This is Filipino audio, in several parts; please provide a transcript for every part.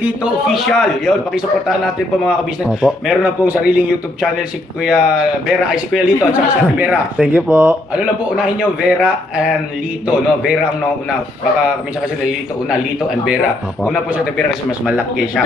Lito Official. Yun, pakisuportahan natin po mga kabisnes. Meron na pong sariling YouTube channel si Kuya Vera, ay si Kuya Lito at saka si Ate Vera. Thank you po. Ano lang po, unahin nyo, Vera and Lito, no? Vera ang nauna. Baka minsan kasi Lito, una, Lito and Vera. Una po si Ate Vera kasi mas malaki siya.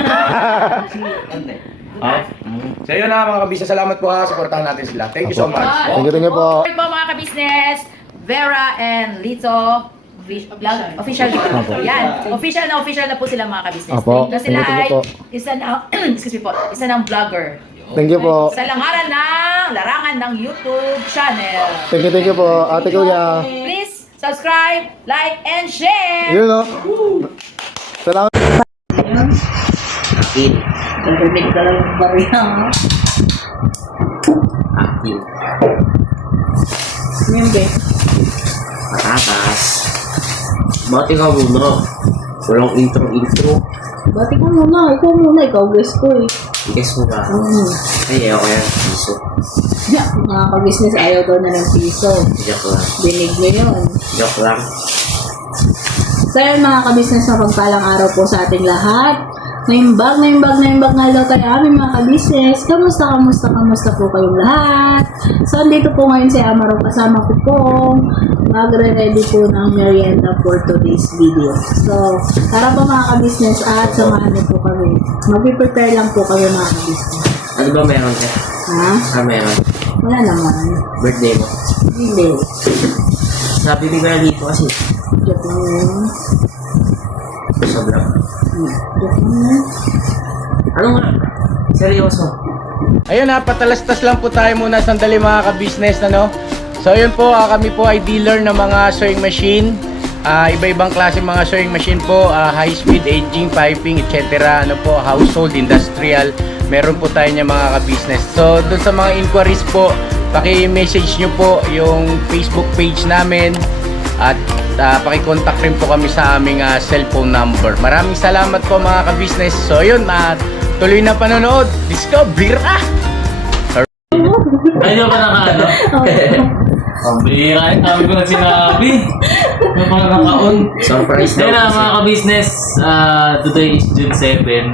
So yun na mga kabisnes, salamat po ha, supportahan natin sila. Thank you so much. Thank you po. Po mga kabisnes, Vera and Lito official dito. Yan. Official na po sila mga kabisnes. Apo. Na sila Thank ay you po. isa na excuse me po, isa ng vlogger. Thank you po. Sa langaran ng larangan ng YouTube channel. Thank you po. Ate Kuya. Please subscribe, like, and share. Yun o. Salamat. Nagumig ka lang yung bariya. Akin. Yung be. Patatas. Bati ka muna. Walang intro. Bati ko muna. Ikaw guess ko eh. Guess mo ba? Ay, ayaw ko yan. Piso. Mga kabisnes, ayaw daw na ng piso. Joke lang. Binig mo yun. Joke lang. So yun mga kabisnes, na pagpalang araw po sa ating lahat. Naimbag nga daw tayo aming mga kabisnes. Kamusta po kayong lahat? So andito po ngayon si Amaro, kasama ko po. Magre-ready po ng merienda for today's video. So tara po mga kabisnes at samahan niyo po kami. Mag-prepare lang po kami mga kabisnes. Ano ba meron ka? Ha? Meron. Wala naman. Birthday mo. Hindi. Sabi ni Kuya Lito kasi. Joke lang yun. Sobrang. Joke lang yun. Ano nga? Seryoso. Ayun ha, patalastas lang po tayo muna sandali mga ka-business, ano? So yun po, kami po ay dealer ng mga sewing machine. Iba-ibang klase mga sewing machine po, high speed, aging, piping, etc. Ano po, household, industrial. Meron po tayo niya mga ka-business. So doon sa mga inquiries po, paki-message nyo po yung Facebook page namin. At paki-contact rin po kami sa aming cellphone number. Maraming salamat po mga ka-business. So yun, tuloy na panonood. Discover! Ayaw ba naka-ano? Ang bira, sabi ko na sinabi. Ano pang nakaon? Surprise daw Ayun na kasi. mga ka-business, today is June 7.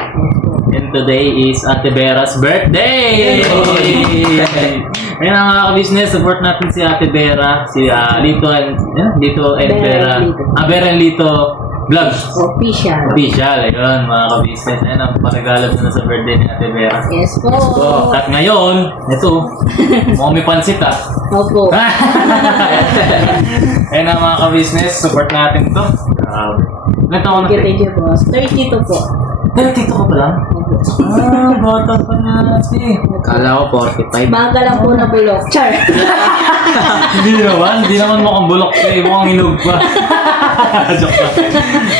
And today is Ate Vera's birthday! Ayun na mga ka-business, support natin si Ate Vera, si Lito and Vera. Vera and Lito Vlogs. Official, ayun mga ka-business. Ayun ang pagkagalap na sa birthday ni Ate Vera. Yes po. So, at ngayon, ito, mukhang may pansit Opo. Ayun na mga ka-business, support natin ito. Ilan taon na? Thank you, boss. 32 po. 32 ka pa lang? Bata pa na kasi. Kala ko 45. Baga lang po na bulok. Char. Hindi naman mukhang bulok eh, mukhang hinog pa. Joke lang.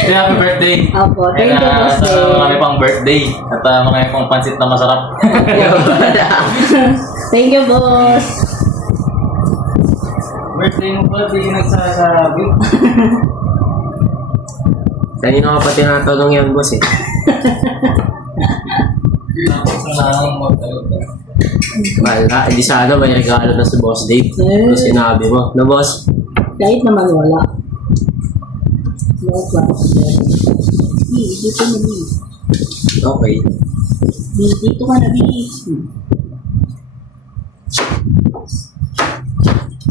Kaya happy birthday. Opo, thank you, boss. Kami pang birthday. At mga pang pansit na masarap. Thank you, boss. Birthday mo pa, hindi nagsasabi. Kanina ka pa tinatanong yan, boss eh. Wala, hindi sana may regalo na sa Boss Dave. Ito sinabi mo. No, boss? Kahit naman wala. No class. Dito na, B. Okay. Dito ka na, B.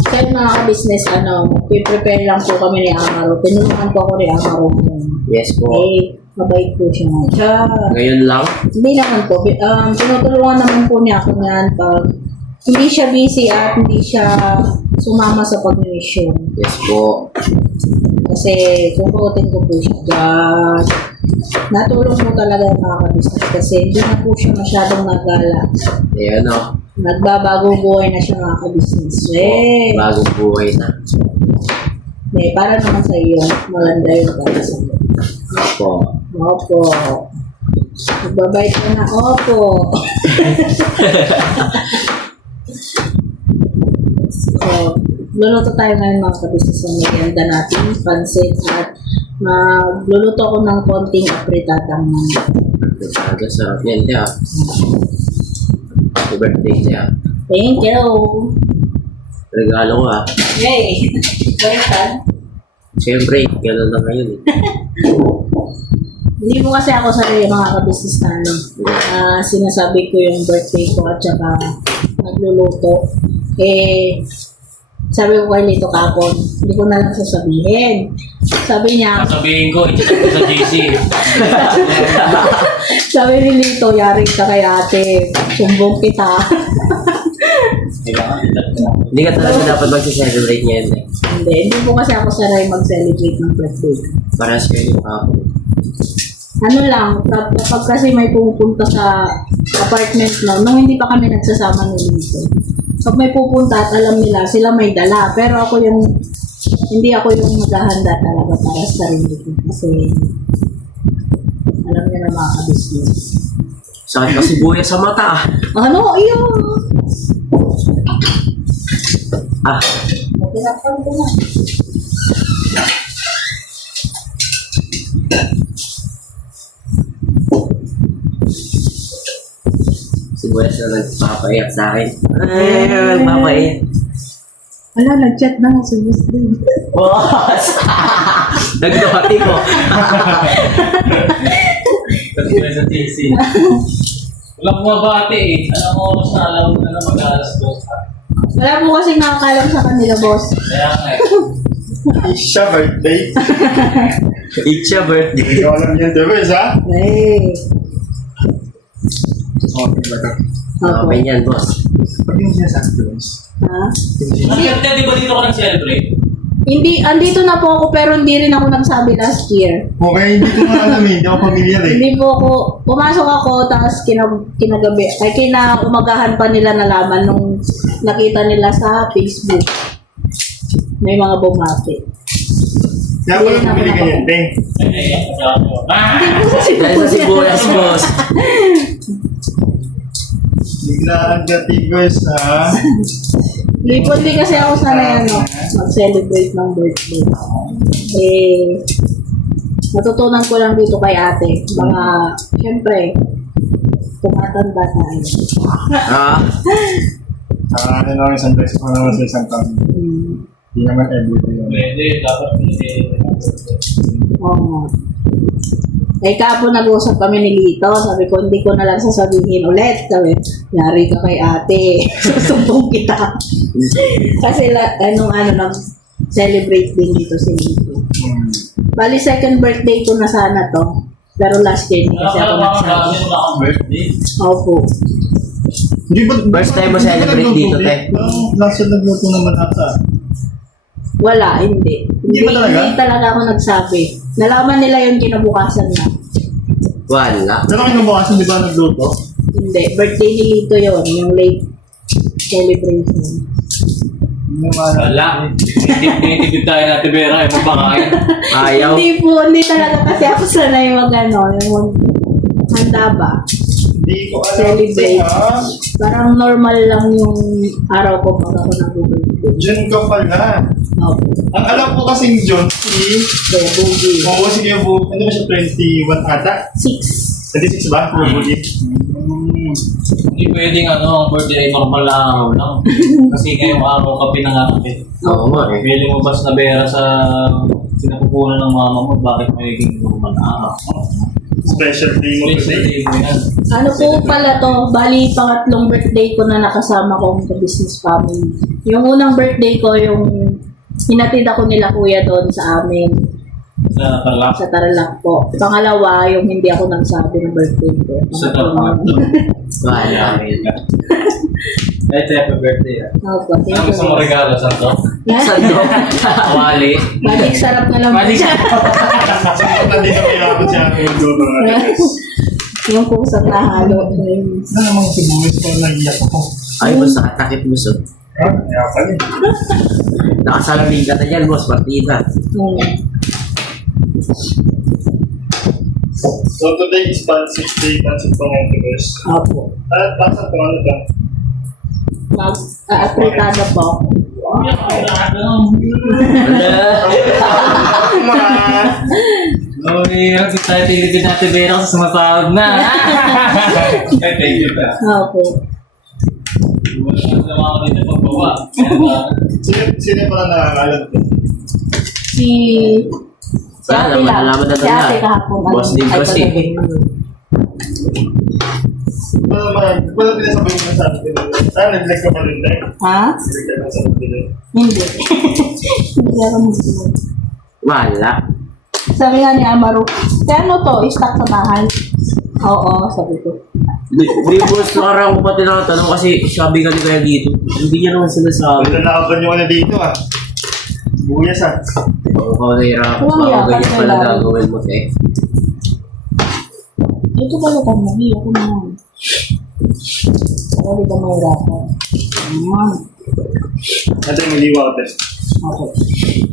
Kaya mga ka-business, prepare lang po kami ni Amaro. Tinulungan po ako ni Amaro. Yes po. Eh, mabait po siya ngayon. Ngayon lang? Hindi naman po. Tinutulungan naman po niya ako niyan pag hindi siya busy at hindi siya sumama sa pag-mission. Yes po. Kasi kukutin ko po siya dyan. Natulong po talaga yung mga ka-business kasi hindi na po siya masyadong nagala. Ayan o. Nagbabagong buhay na siya mga ka-business. Bagong buhay na. Para naman sa iyo, maganda yun para sa iyo. Opo. Opo. Nagbabait ka na, opo. So, luluto tayo ngayon mga ka-business ng merienda natin, pansit at magluluto ko ng konting apritatang manok. Ang sarap yan, tiya. Happy birthday, tiya. Thank you! Regalo ko ha. Yay! Welcome! Siyempre, gano'n na ngayon eh. Hindi mo kasi ako sa mga ka-business namin. Sinasabi ko yung birthday ko at saka nagluluto. Sabi ko kay Lito kapon, hindi ko na lang sasabihin. Sabi niya, Sabihin ko, i-check ko sa GC. sabi ni Lito, yari ka kay ate, sumbong kita. Hindi ka talaga dapat mag-celebrate ngayon eh. Hindi po kasi ako sanay mag-celebrate ng birthday. Para sa yung ako. Ano lang, kapag kasi may pupunta sa apartment no, nung hindi pa kami nagsasama ni Lito. Pag may pupunta at alam nila, sila may dala. Pero ako hindi ako yung maghahanda talaga para sa sarili ko. Kasi, alam niyo na mga ka-business. Sakit kasi buya sa mata ah. Ano? Iyo! Ah, Tinakpan ko na. si buya siya nagpapaiyak sa akin. Ay, nagpapaiyak. Ala, nag-chat na nga si Muslim. Boss! Nagdawati ko. Kasi ko sa GC. Walang bumabati eh. Alam mo, oras na alam mo na mag-alas 2. Wala po kasi nakakalam sa kanila, boss. Kaya nga eh. Isha birthday. It's your birthday. Hindi ko alam yan, diba, isa? Hey. Okay yan, boss. Pag yung sinasabi ko, Ha? Di ba dito ka nag-celebrate? Hindi, andito na po ako pero hindi rin ako nagsabi last year. okay, hindi ko nga alam eh. Hindi ako familiar eh. Hindi po ako, pumasok ako, tapos kinagabi, ay kinaumagahan pa nila nalaman nung nakita nila sa Facebook. May mga bumati. Kaya pala bumili ka yan, Peng. Hindi po sa Dahil sa sibuyas, boss. Biglaan ka, Tigos, ha? Hindi kasi ako sana mag-celebrate ng birthday. Natutunan ko lang dito kay ate. Mga, syempre, tumatanda tayo. Ah, Ano naman isang beses ko naman sa isang taon. Hindi naman everyday yun. Pwede, dapat Oo nga. Kahapon nag-usap kami ni Lito. Sabi ko, hindi ko na lang sasabihin ulit. Sabi, yari ka kay ate. Susumbong kita. Kasi nag-celebrate din dito si Lito. Bali, second birthday ko na sana to. Pero last year, hindi kasi ako nagsabi. birthday. Opo. Hindi ba, First time mo celebrate dito, te? Last year nagluto naman ata. Wala, hindi. Hindi ba talaga? Hindi talaga ako nagsabi. Nalaman nila yung kinabukasan na. wala. Pero kinabukasan, di ba nagluto? Hindi. Birthday ni Lito yun. Yung late celebration. Hindi naman. Wala. Tinitipid tayo natin, Vera. Yung mapakain. Ayaw. Hindi talaga kasi ako sanay yung handa ba? Hindi ko alam. Celebrate. Ha? Parang normal lang yung araw ko pag ako nag-birthday. June ka pala. Opo. Ang alam ko kasing John, si... Kaya Boogie. Oo, sige po. Ano ba siya? 21 ata? 6. 26 ba? Boogie. Hindi pwedeng ang birthday ay normal na araw lang. Kasi ngayong araw ka pinangalit. Oo nga eh. May lumabas na Vera sa sinapupunan ng mama mo, bakit magiging normal na araw? Special day mo Special today. day mo yan. Ano po pala to? Bali, pangatlong birthday ko na nakasama kong business family. Yung unang birthday ko, yung hinatid ako nila kuya doon sa amin. Sa Tarlac. Sa Tarlac po. Pangalawa, yung hindi ako nagsabi ng birthday ko. Sa Tarlac. Wala. Kahit happy birthday. Opo, thank Ano you. gusto mo regalo, Santo? Sando. Wali. Balik sarap na lang po Balik. siya. Hindi na kaya ako siya ako magluto. Yung pusat na halo. Ano namang sibuyas ko nag-iyak ako? Ay, boss, nakatakip mo so. Ha? Kaya pala eh. Nakasalamin ka na dyan, boss. Partida. So today is Pancit Day, Pancit Pangantigas. Opo. At pasan ko ano ba? Mag-apritada po. Uy, ang tayo tilipid natin Vera kasi sumasahod na. Thank you, pa. Opo. Wala na mga dito pagbawa. Sino pala nakakalat? Si Si ate lang. malalaman na Si ate nila. kahapon. Boss Dave ay, kasi. kagabi. Wala pinasabay mo sa atin. Saan nag-lag ka pa rin tayo? Ha? Nag-lag ka sa atin. Hindi. Hindi ako nagsimulat. Wala. Sabi nga ni Amaru, kaya ano to, i-stock sa bahay? Oo, sabi ko. Di boss, nakaraan ko pa tinatanong kasi sabi ka ni Kaya dito. Hindi niya naman sinasabi. Wala nakabal yung ano dito ah. Buyas ah. Kung ikaw nahirapan, Oo, baka yeah, ganyan kasi pala kailangan. gagawin mo, eh. Ito pala kang mali, ako naman. Pero di ba mahirapan? Ayan. Ito yung iliwa ko test. Okay.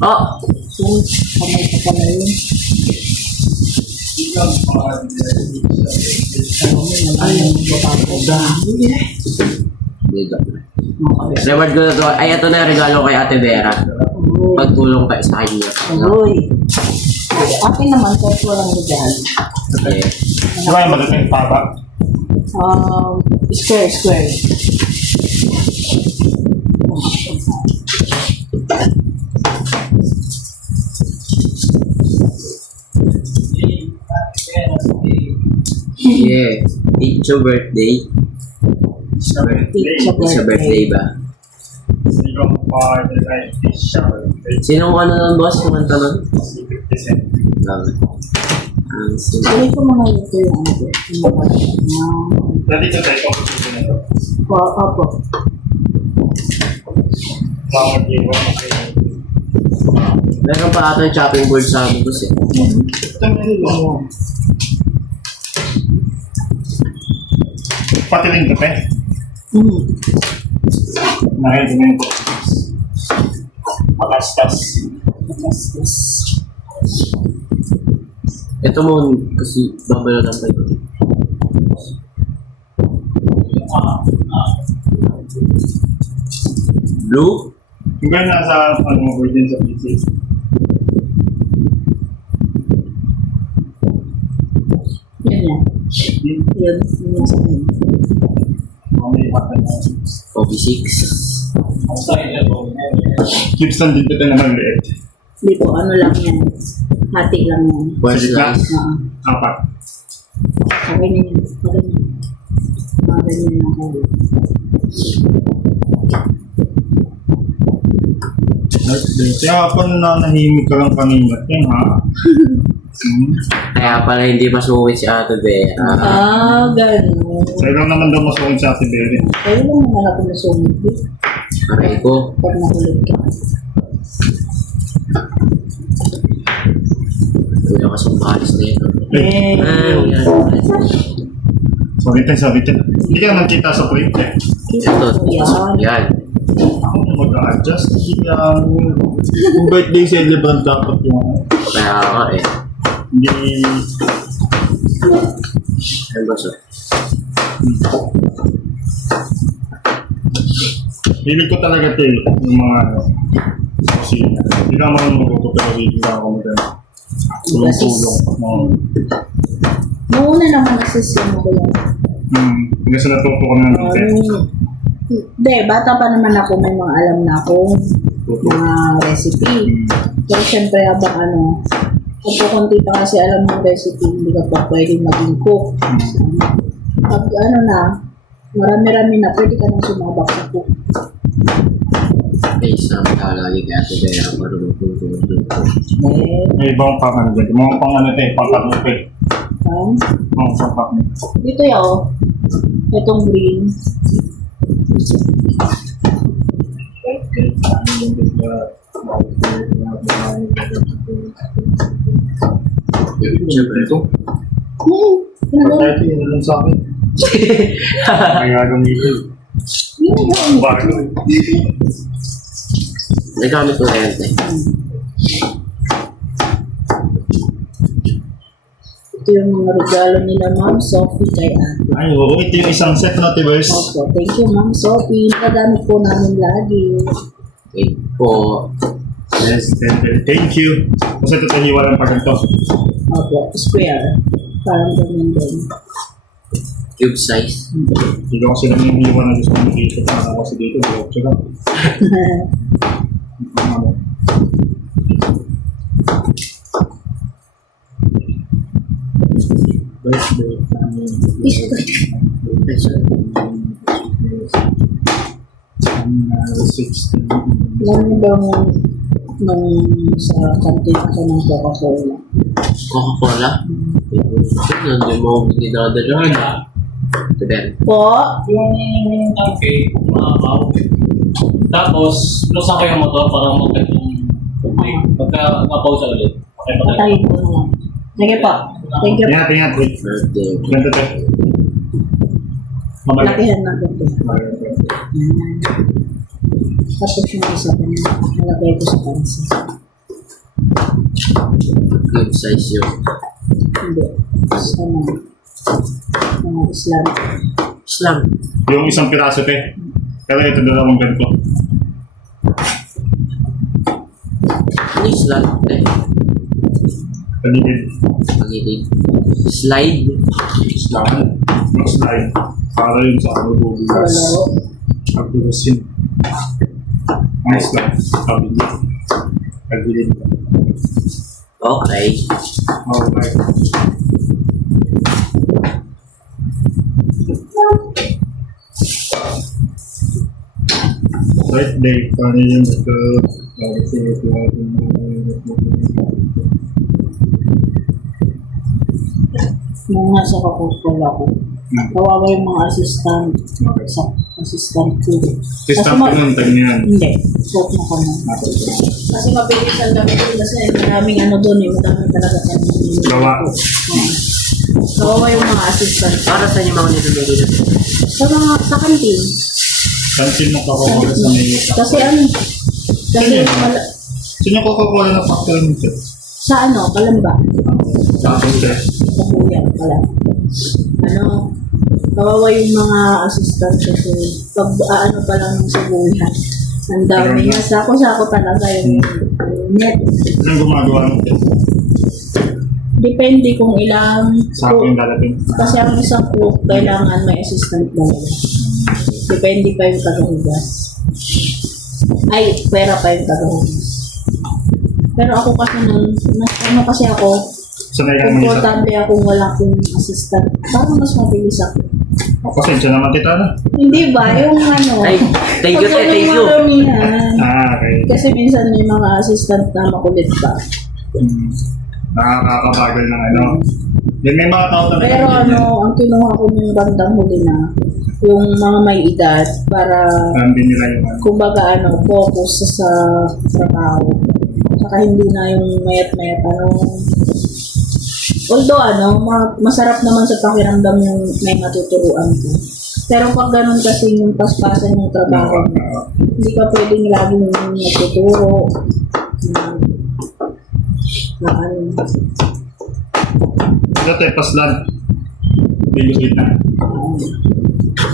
Oh! So, kamay pa pala yun. Ayun, Dito. Reward ko na to. Ay, ito na yung regalo kay Ate Vera. Pagtulong ka sa kanya. Uy. Akin naman, kahit walang regalo. Okay. Di ba yung magating papa? Square. Yeah. It's your birthday. It's a It's your birthday ba? Ikaw mo pa rin fish shower. Sinong ano nun, boss? Kung kanta nun? 50 cent. Dami. Sabi ko mga ito yung ano ko. Dati ito tayo kung gusto na ito. Opo. Mga giwa. Meron pa ata yung chopping board sa amin, boss, eh. Ito meron mo. Pati rin ito, pe. Nakaitin ko. Matastas. Ito mo, kasi babalo lang tayo. Blue? Yung kaya nasa ano, board din sa PC. Yan yan. Yan. Yan sa akin. Mamay patay na. Copy 6. Gibson din ito naman liit. Hindi po, ano lang yan. Hati lang yan. First Sige, class. Oo. Apat. Okay na yan. Maganyan na ako. Kaya pa nanahimik ka lang kanina. Yan ha. Kaya pala hindi masungit si Ate Vera. Ganun. Sa'yo lang naman daw masukong sa Ate Bere. Kaya lang naman ako nasungit. Aray ko. Pag nahulog ka. Kuya ka sa bahalis na yun. Eh. Sorry tayo. Hindi ka naman kita sa print eh. Ito. Yan. Ako na mag-a-adjust. Yung birthday celebrant dapat yung Kaya ka eh. hindi... Ayun ba so? Hilig ko talaga ito eh. Yung mga ano. Kusina. Hindi ka marunong magluto pero hilig ka ako magano. Tulong-tulong. Noong una naman asisyon ko yan. Hanggang sa natuto ko na ng Hindi, bata pa naman ako, may mga alam na akong mga recipe. Pero syempre habang ano, konti pa kasi alam ng recipe, hindi ka pa pwede maging cook. Pag ano na, marami-rami na, pwede ka nang sumabak sa cook. May isang lagi kay Ate Vera. Marunong tulong. Eh, May ibang pang ano dyan. Mga pang ano tayo, pang katlupe. Mga pang pang. dito yaw, itong green. Siyempre ito. Pagkaya ito yun lang sa akin. May gagamitin. Bago. Nagamit ko na yan eh. Ito yung mga regalo nila Ma'am Sophie kay Ate. Ay, oo. Ito yung isang set na tibers. Opo, thank you Ma'am Sophie. Nagagamit po namin lagi. Okay po. Yes, thank you. Kasi ito tayo hiwalang pa ganito. Opo, square. Parang ganyan din. Cube size. Hindi ko kasi naman hiwa na gusto mo dito. Para kasi dito, diretso lang. 16. Alam niyo ba nung sa kantin ako ng Coca-Cola? Coca-Cola? Nandiyan mo akong dinadalahan. Ate Vera. Po? Yung cake, mga tapos, lusan ko yung motor para mag-cut yung tubig. Pagka-pause ulit. Okay pa tayo. Patayin ko na lang. Sige po. Thank you. Ingat, ingat. Wait. Birthday. Ganito tayo. Mabalik. Lakihan na po. Tapos yung isa pa niya, nalagay ko sa pansa. Good size yun. Hindi. Sa mga Islam. Islam. Yung isang piraso, te. Pero ito dalawang ganito. Ano yung Islam? Paligid. Pagiging slide. Slide. Yung slide. Para yun sa ano, bubugas. Laro. Pagbugasin. Ang slide. Paligid. Paligid. Okay. Alright. Birthday. Paano yun? Ito. Nung nasa Coca-Cola ko, kawawa yung mga assistant ko. Kasi tapos nun, time niya yan. Hindi. Coke na kami. Kasi mabilis ang dami doon kasi maraming ano doon eh. Maraming talaga kami. Gawa. Kawawa yung mga assistant. Para sa inyo mga niluluto na. Sa kantin. Kantin mo Coca-Cola sa may... Kasi ano, kasi Sino Coca-Cola na factory nito? sa ano, Kalamba. Sa akin, te. Sa Kuya, pala. Ano, kawawa yung mga assistant kasi pag ano pa lang ng sibuyan. Ang dami niya. Sako-sako talaga yung net. Anong gumagawa mo, te? Depende kung ilang Sa akin dalating. kasi ang isang cook kailangan may assistant dalawa. Depende pa yung tagahugas. Ay, pera pa yung tagahugas. Pero ako kasi ano kasi ako, Sanay ka naman isa. komportable akong wala akong assistant. Parang mas mabilis ako. Pasensya naman kita na. Hindi ba? Yung ano, Ay, thank you, te, thank you. maramihan. Okay. Kasi minsan may mga assistant na makulit pa. Nakakabagal ng ano. Then may mga tao talaga. Pero ano, ang kinuha ko ng bandang huli na, yung mga may edad para Hindi nila yung ano. kumbaga ano, focus sa trabaho. Saka hindi na yung mayat-mayat ano. Although ano, masarap naman sa pakiramdam yung may matuturuan ko. Pero pag ganun kasi yung paspasan ng trabaho, hindi ka pwedeng laging nagtuturo. Na ano. Ito tayo, paslan. Bilusin na.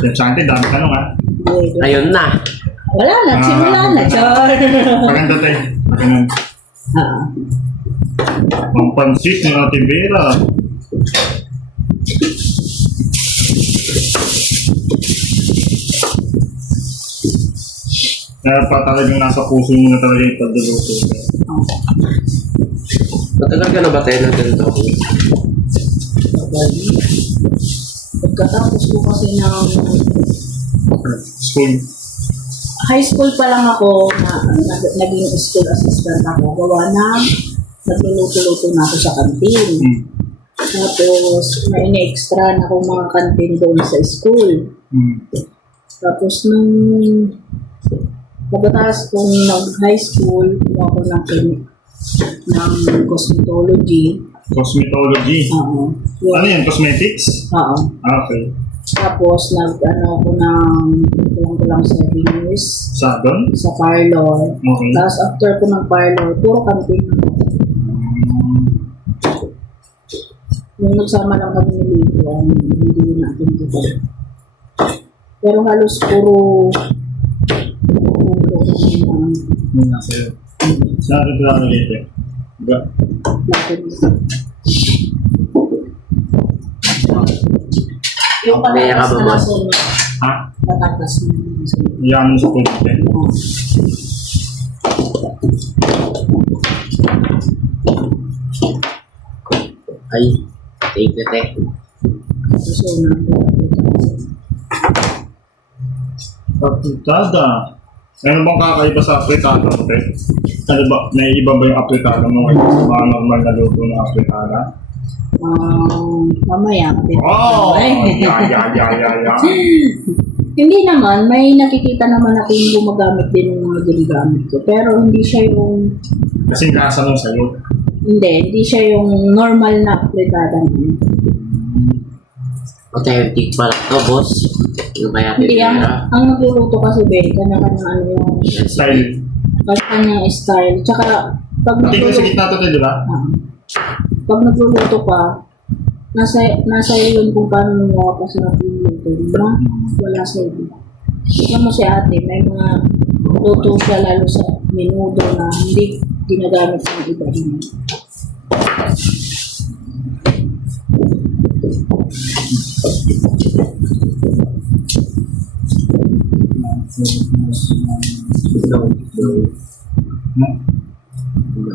Yan sa akin, dami tanong ha. Ayun na. Wala na, simula na, Char. Maganda tayo. Ganun. Ang pansit ni Ate Vera. Kaya pa talagang nasa puso mo na talaga yung pagluluto. Matagal ka na ba tayo ng ganito? Pagkatapos ko kasi ng School. high school pa lang ako na naging school assistant ako. Gawa na nagluluto-luto na ako sa kantin. Tapos may in-extra na akong mga kantin doon sa school. Tapos nung pagkatapos kong nag-high school, kumuha ko ng cosmetology. Cosmetology. Oo. Ano yan? Cosmetics? Oo. Okay. Tapos nag-ano ako ng kulang 7 years Sa doon? sa parlor. Okay. Tapos after ko ng parlor, puro kantin. Yung nagsama lang kami ni Lito, hindi natin dito. Pero halos puro Sa'yo. Sa akin ko lang ulit eh. Diba? Yung Kaya ka patatas ba, na boss? lason, Ha? patatas na lason. Iyan mo sa pulit eh. Ay, thank you, te. Gusto na. Pagputada. Ano bang kakaiba sa apritada mo, te? Ano ba? May iba ba yung apritada mo ngayon sa mga normal na luto ng apritada? Mamaya. Oh! Ay. Yeah. Hindi naman, may nakikita naman ako yung gumagamit din ng mga ginagamit ko. Pero hindi siya yung, Kasing lasa nung sayo. hindi siya yung normal na fritada namin. Authentic pala to, boss. Yung kay Ate Hindi, Vera. ang nagluluto kasi be, kanya-kanya ano yung Style. kanya style. Tsaka, pag Pati ko sa nagluluto, gitna to, te, di ba? pag nagluluto pa, nasa iyo yun kung paano mo makapasarap yung luto. Diba? Wala sa iyo. Tignan mo si ate, may mga luto siya lalo sa menudo na hindi ginagamit ng iba din.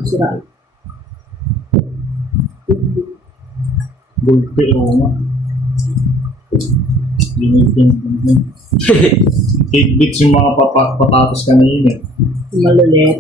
Sira. Gulpi, oo nga. Ginigin. Egg bits yung mga patatas kanina. Malulit.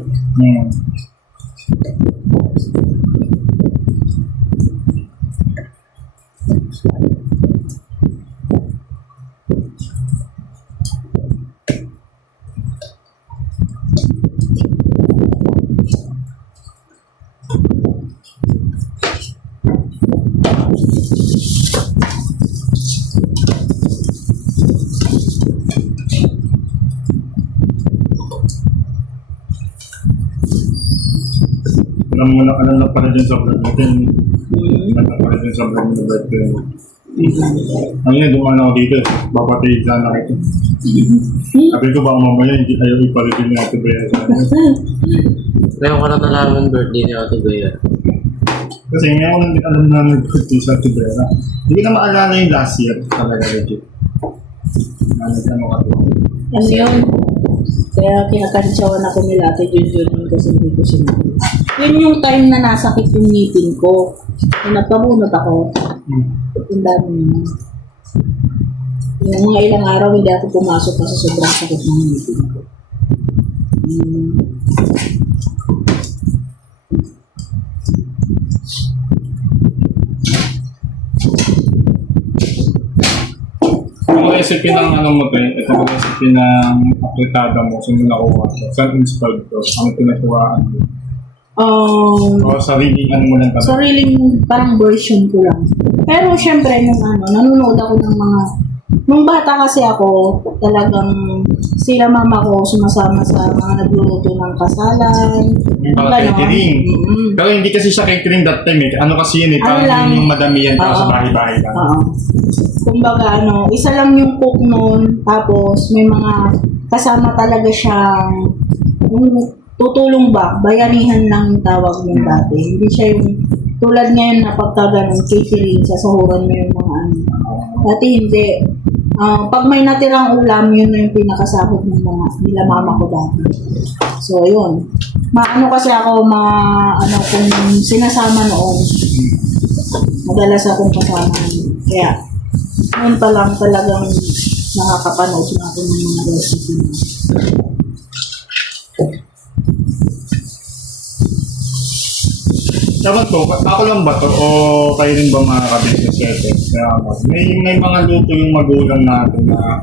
Alam na pala dyan sa vlog natin. Alam na pala dyan sa vlog ng birthday. Ano yun, dumaan ako dito. Papatid sana kita. Sabi ko baka mamaya hindi ayaw ipaligin ni Ate Bea sa akin. Ngayon ko na nalaman birthday ni Ate Vera. Kasi ngayon hindi alam na nag-birthday sa Ate Bea. Hindi ko na maalala yung last year. Talaga legit. Ano ka to? Ano yun? Kaya kinakantsawan ako nila Ate Junjun kasi hindi ko sinabi. Yun yung time na nasakit yung ngipin ko. Yung nagpabunot ako. Yung dami yun. Yung mga ilang araw hindi ako pumasok kasi sobrang sakit ng ngipin ko. Yung recipe ng ano mo tayo, ito yung recipe ng apritada mo, saan mo nakuha ito? Saan inspired ito? Ano pinatuwaan mo? O sariling ano mo lang kami? Sariling parang version ko lang. Pero syempre nung nanonood ako ng mga nung bata kasi ako, talagang sila mama ko sumasama sa mga nagluluto ng kasalan. Yung mga Ganon. catering. Mm-mm. Pero hindi kasi siya catering that time eh. Ano kasi yun eh, Ano parang lang? yun yung madamihan tao Oo. sa bahay-bahay lang. Oo. Kumbaga isa lang yung cook noon, tapos may mga kasama talaga siyang yung tutulong ba, bayanihan lang yung tawag yung dati. Hindi siya yung tulad ngayon na pagka ganun, catering, sasahuran mo yung mga ano. Dati hindi. Pag may natirang ulam, yun na yung pinakasahod ng mga nila mama ko dati. So, yun. Maano kasi ako, kung sinasama noon, madalas akong kasama. Kaya, ngayon pa lang talagang nakakapanood na ako ng mga recipe. Dapat po, ako lang ba to? O kayo rin ba mga ka-business may mga luto yung magulang natin na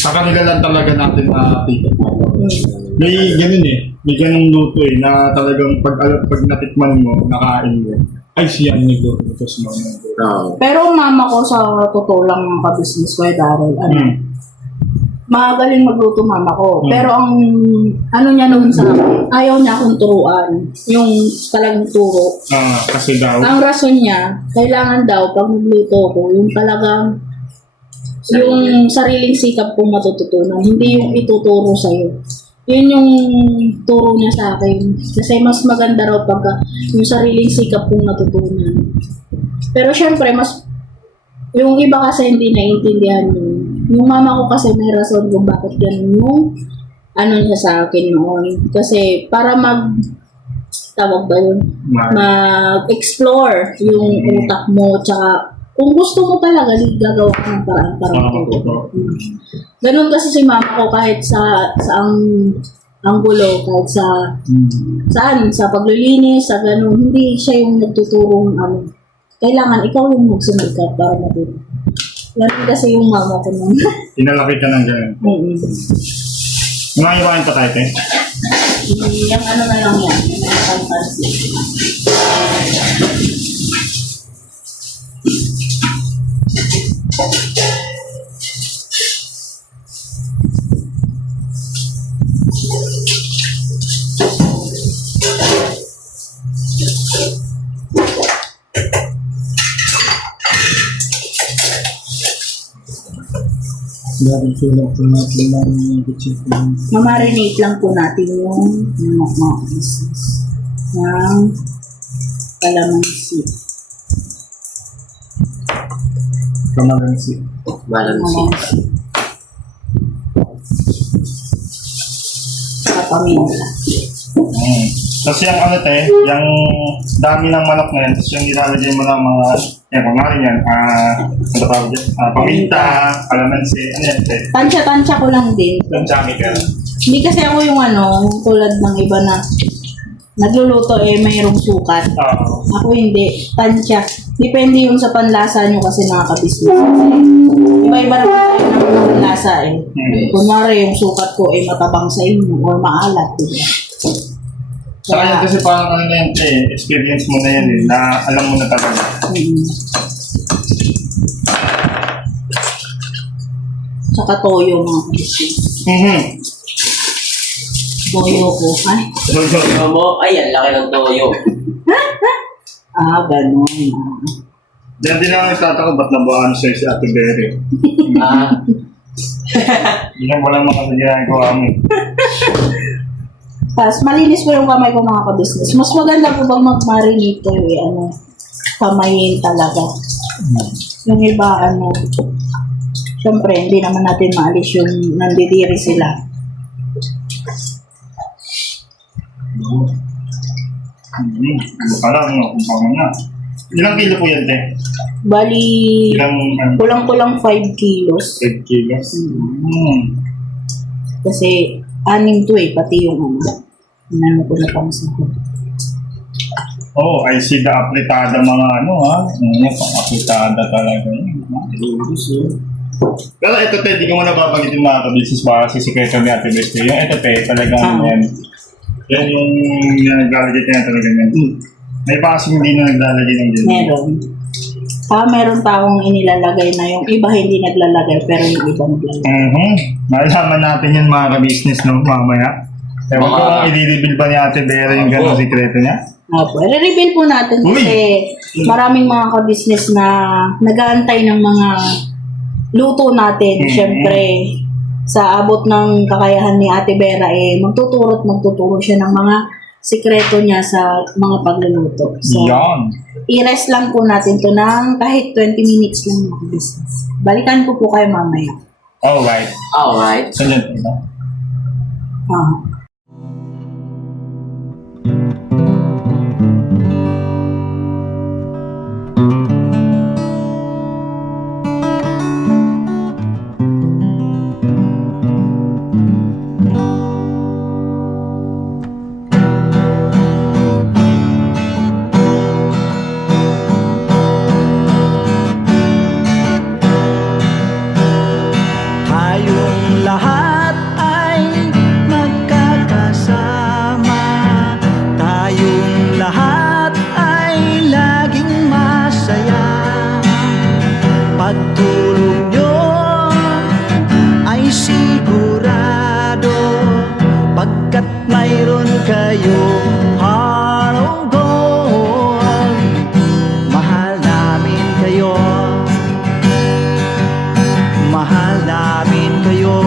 sa kanila lang talaga natin nakakita. May ganun eh. May ganung luto eh na talagang pag natikman mo, nakain mo. Ay siya ang nagluto nito sa mga luto. Pero mama ko sa totoo lang ng ka-business ko, Daryl, magaling magluto mama ko. Pero ang ano niya noon sa akin, ayaw niya akong turuan. Yung talagang turo. Kasi daw, Ang rason niya, kailangan daw pag nagluto ko, yung talagang yung sariling sikap kong matututunan, hindi yung ituturo sa'yo. Yun yung turo niya sa akin. Kasi mas maganda raw pagka yung sariling sikap kong natutunan. Pero syempre, yung iba kasi hindi naiintindihan yun. Yung mama ko kasi may rason kung bakit ganun yung niya sa akin noon. Kasi para mag-explore yung utak mo, tsaka Kung gusto mo talaga, gagawa ka ng paraan para matulog. Ganun kasi si mama ko kahit sa ang gulo, kahit sa paglilinis, sa ganun, hindi siya yung nagtuturong kailangan ikaw yung magsumikap para matulog. Ganun kasi yung mama ko nun. Pinalaki ka ng ganun. Mga pa tayo, te? Yung na lang yan, yung fantasy. Mamarinate lang po natin yung mga pieces ng kalamansi. Kamalansi. Balance. Saka paminta. Tapos yung yung dami ng manok na yan, tapos yung nilalagay mo ng mga, kunwari yan, ano tawag dyan? Paminta, kalamansi, ano yan, te? Tansya-tansya ko lang din. Yung chemical. Hindi kasi ako yung tulad ng iba na nagluluto mayroong sukat. Ako hindi. Tansya. Depende yung sa panlasa nyo kasi mga kabisnes. Iba-iba na tayo ng panlasa Kunwari yung sukat ko matabang sa inyo or maalat. Diba? Saka yan kasi parang ano na yan, experience mo na yan na alam mo na talaga. Saka toyo mga kabisnes. Toyo ko. Toyo mo? Ay, ang laki ng toyo. Ganun. Diyan din ako nagtataka ba't nabuhaan siya si Ate Berry. Yan walang mga ginagawa mo. Tapos malinis po yung kamay ko mga kabisnes. Mas maganda po pag mag-marinate kayo kamayin talaga. Yung iba syempre hindi naman natin maalis yung nandidiri sila. Ano pa lang, kung paano na. Ilang kilo po yan, te? Bali, Ilang, kulang-kulang 5 kilos. 5 kilos? Kasi 6 to pati yung ano ko na pang sahod. Oh, I see the apritada mga pang-apritada talaga yun. Pero ito, te, di ko mo nababangitin mga kabisnes para sa sikreto ni Ate Beste. Yung ito, te, talagang yan yung naglalagay ka na talaga yan. May pa kasi hindi na naglalagay ng ganyan. Meron. Meron pa akong inilalagay na yung iba hindi naglalagay pero yung iba naglalagay. Malaman natin yan mga ka-business mamaya. Ewan ko kung i-reveal ba ni Ate Vera yung gano'ng sikreto niya? Opo, i-reveal po natin kasi maraming mga ka-business na nag-aantay ng mga luto natin. Siyempre, sa abot ng kakayahan ni Ate Vera, magtuturo siya ng mga sikreto niya sa mga pagluluto. So, i-rest lang po natin to ng kahit 20 minutes lang mga business. Balikan ko po kayo mamaya. Alright. So, yan po. Tayong lahat ay magkakasama. Tayong lahat ay laging masaya. Pagtulong nyo ay sigurado, pagkat mayroon kayong heart of gold. Mahal namin kayo. Mahal namin kayo.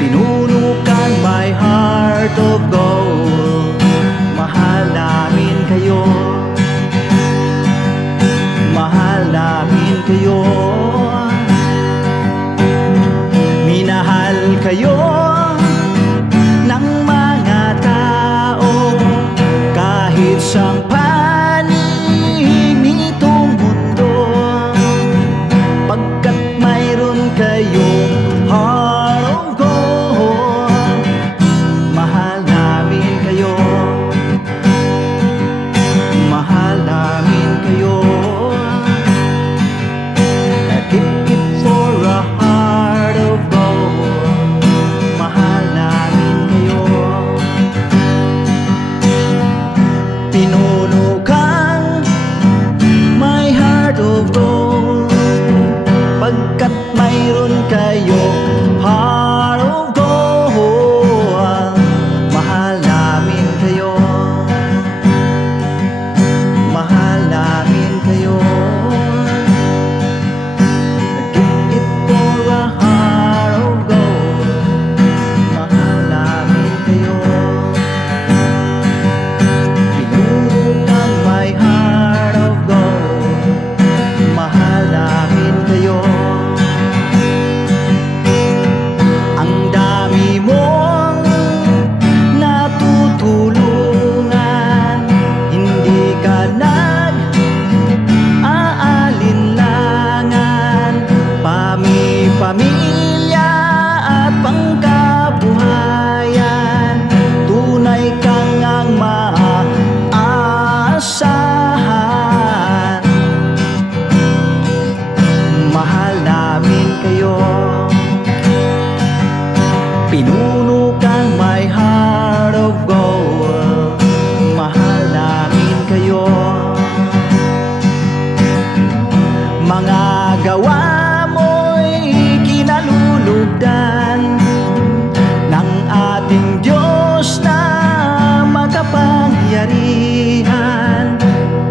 Pinunukan my heart of gold. Mahal namin kayo. Mahal namin kayo. Minahal kayo ng mga kang my heart of gold. Mahal namin kayo. Mga gawa mo'y kinalulugdan ng ating Diyos na makapangyarihan.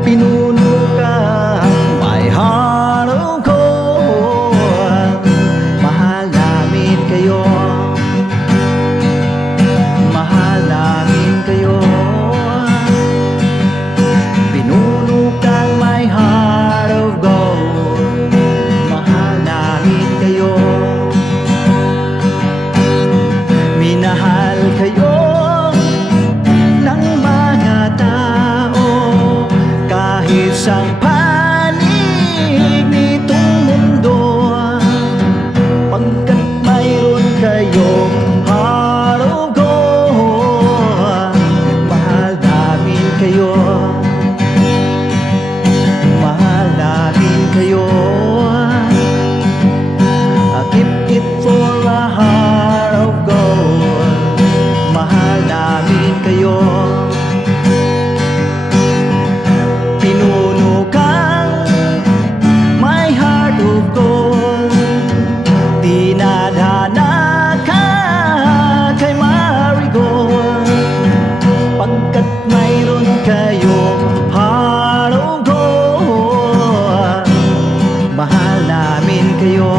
Pinuno kang my heart of gold. Mahal namin kayo. Mahal namin kayo. Pinuno kang my heart of gold. Mahal namin kayo. Minahal kayo ng mga tao kahit sa panig nitong mundo, pagkat mayroon kayong heart of gold. Mahal namin kayo. Mahal namin kayo. I keep it for a heart of gold. Mahal namin kayo. Pinuno kang my heart of gold. Dinadhana ka kay Marigold, pagkat mayroon kayong heart of gold. Mahal namin kayo.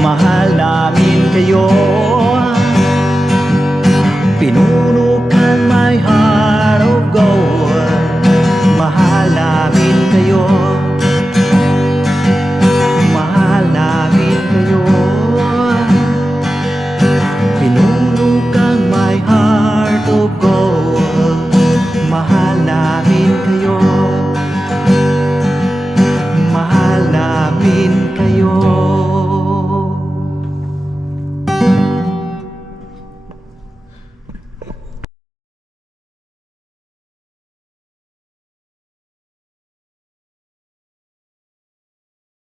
Mahal namin kayo.